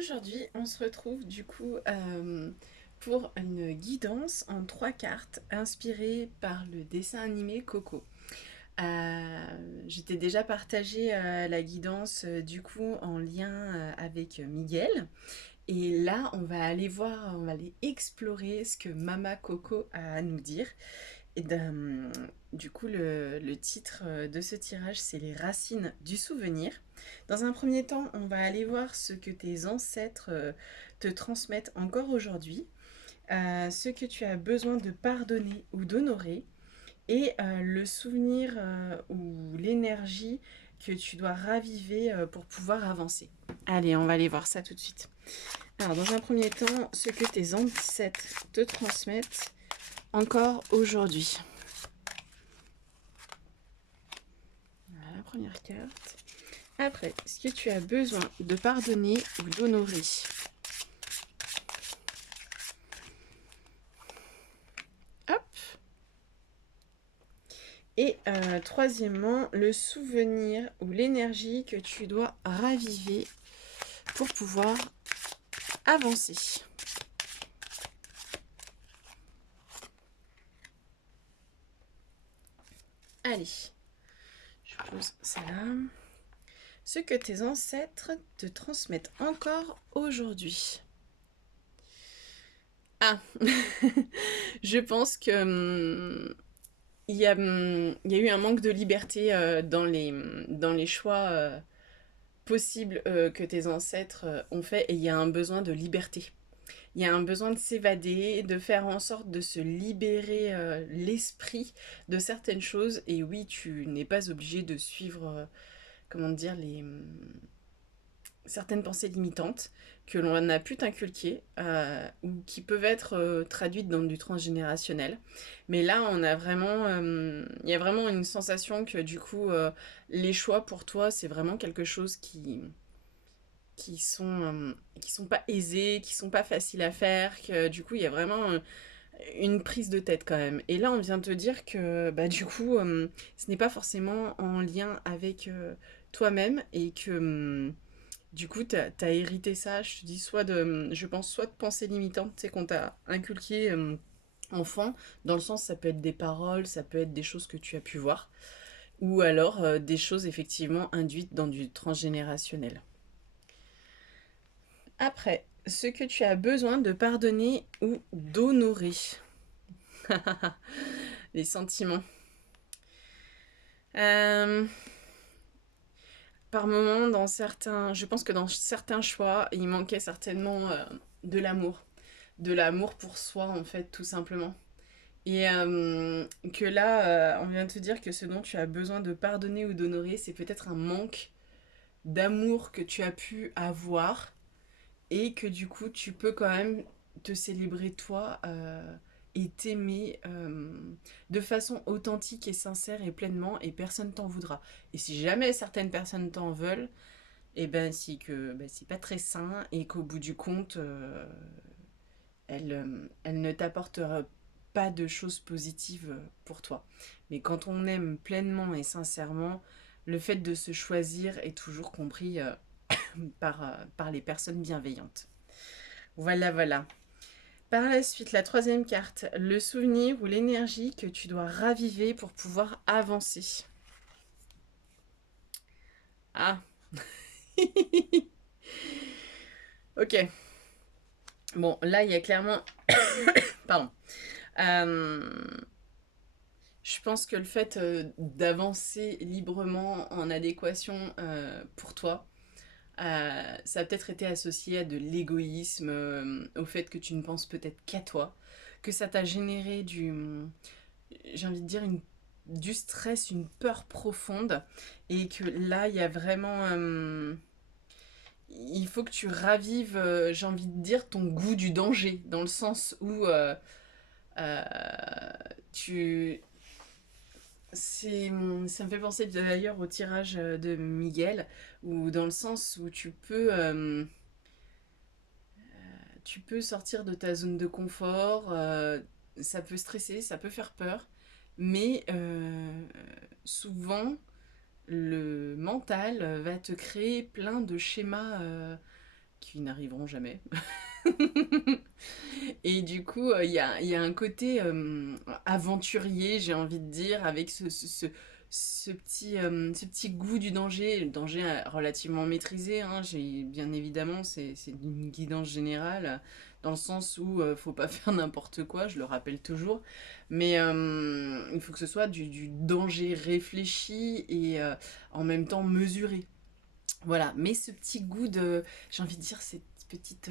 Aujourd'hui, on se retrouve du coup pour une guidance en 3 cartes inspirée par le dessin animé Coco. J'étais déjà partagé la guidance du coup en lien avec Miguel. Et là, on va aller voir, on va aller explorer ce que Mama Coco a à nous dire. Et du coup, le titre de ce tirage, c'est Les racines du souvenir. Dans un premier temps, on va aller voir ce que tes ancêtres te transmettent encore aujourd'hui, ce que tu as besoin de pardonner ou d'honorer, et le souvenir ou l'énergie que tu dois raviver pour pouvoir avancer. Allez, on va aller voir ça tout de suite. Alors, dans un premier temps, ce que tes ancêtres te transmettent encore aujourd'hui. Voilà la première carte. Après, est-ce que tu as besoin de pardonner ou d'honorer? Hop. Et troisièmement, le souvenir ou l'énergie que tu dois raviver pour pouvoir avancer. Allez, je pose ça là. Ce que tes ancêtres te transmettent encore aujourd'hui. Ah, je pense que il y a eu un manque de liberté dans les choix possibles que tes ancêtres ont fait, et il y a un besoin de liberté. Il y a un besoin de s'évader, de faire en sorte de se libérer l'esprit de certaines choses. Et oui, tu n'es pas obligé de suivre, comment dire, certaines pensées limitantes que l'on a pu t'inculquer ou qui peuvent être traduites dans du transgénérationnel. Mais là, il y a vraiment une sensation que du coup, les choix pour toi, c'est vraiment quelque chose qui sont pas aisés, qui sont pas faciles à faire, que du coup, il y a vraiment une prise de tête quand même. Et là, on vient te dire que bah, du coup, ce n'est pas forcément en lien avec toi-même et que du coup, t'as hérité ça, je te dis, je pense, soit de pensées limitantes, tu sais, qu'on t'a inculqué enfant, dans le sens, ça peut être des paroles, ça peut être des choses que tu as pu voir, ou alors des choses effectivement induites dans du transgénérationnel. Après, ce que tu as besoin de pardonner ou d'honorer. Les sentiments. Euh, Par moments, je pense que dans certains choix, il manquait certainement de l'amour. De l'amour pour soi, en fait, tout simplement. Et que là, on vient de te dire que ce dont tu as besoin de pardonner ou d'honorer, c'est peut-être un manque d'amour que tu as pu avoir et que du coup, tu peux quand même te célébrer toi et t'aimer de façon authentique et sincère et pleinement, et personne t'en voudra. Et si jamais certaines personnes t'en veulent, et ben c'est que ben, c'est pas très sain et qu'au bout du compte, elle ne t'apportera pas de choses positives pour toi. Mais quand on aime pleinement et sincèrement, le fait de se choisir est toujours compris par les personnes bienveillantes. Voilà, voilà. Par la suite, la troisième carte, le souvenir ou l'énergie que tu dois raviver pour pouvoir avancer. Ah. Ok. Bon, là, il y a clairement... Pardon. Euh, Je pense que le fait d'avancer librement en adéquation pour toi, ça a peut-être été associé à de l'égoïsme, au fait que tu ne penses peut-être qu'à toi, que ça t'a généré j'ai envie de dire, du stress, une peur profonde, et que là, il y a vraiment... il faut que tu ravives, j'ai envie de dire, ton goût du danger, dans le sens où euh, tu ça me fait penser d'ailleurs au tirage de Miguel, ou dans le sens où tu peux sortir de ta zone de confort, ça peut stresser, ça peut faire peur, mais souvent le mental va te créer plein de schémas qui n'arriveront jamais. Et du coup, il y a un côté aventurier, j'ai envie de dire, avec ce petit goût du danger, le danger relativement maîtrisé, hein, bien évidemment, c'est une guidance générale, dans le sens où faut pas faire n'importe quoi, je le rappelle toujours, mais il faut que ce soit du danger réfléchi et en même temps mesuré. Voilà, mais ce petit goût de, j'ai envie de dire, cette petite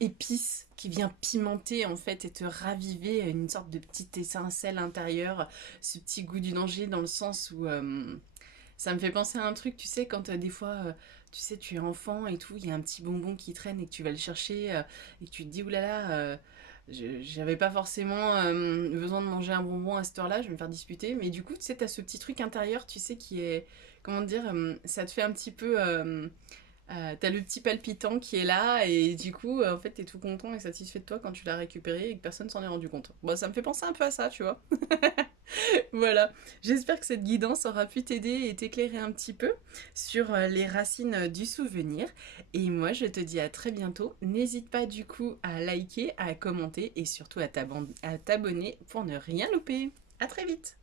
épice qui vient pimenter en fait et te raviver une sorte de petite étincelle intérieure, ce petit goût du danger dans le sens où ça me fait penser à un truc, tu sais, quand des fois, tu sais, tu es enfant et tout, il y a un petit bonbon qui traîne et que tu vas le chercher et que tu te dis, oulala, j'avais pas forcément besoin de manger un bonbon à cette heure-là, je vais me faire disputer, mais du coup, tu sais, t'as ce petit truc intérieur, tu sais, qui est, comment dire, ça te fait un petit peu... t'as le petit palpitant qui est là et du coup, en fait, t'es tout content et satisfait de toi quand tu l'as récupéré et que personne s'en est rendu compte. Bon, ça me fait penser un peu à ça, tu vois. Voilà, j'espère que cette guidance aura pu t'aider et t'éclairer un petit peu sur les racines du souvenir. Et moi, je te dis à très bientôt. N'hésite pas du coup à liker, à commenter et surtout à t'abonner pour ne rien louper. À très vite!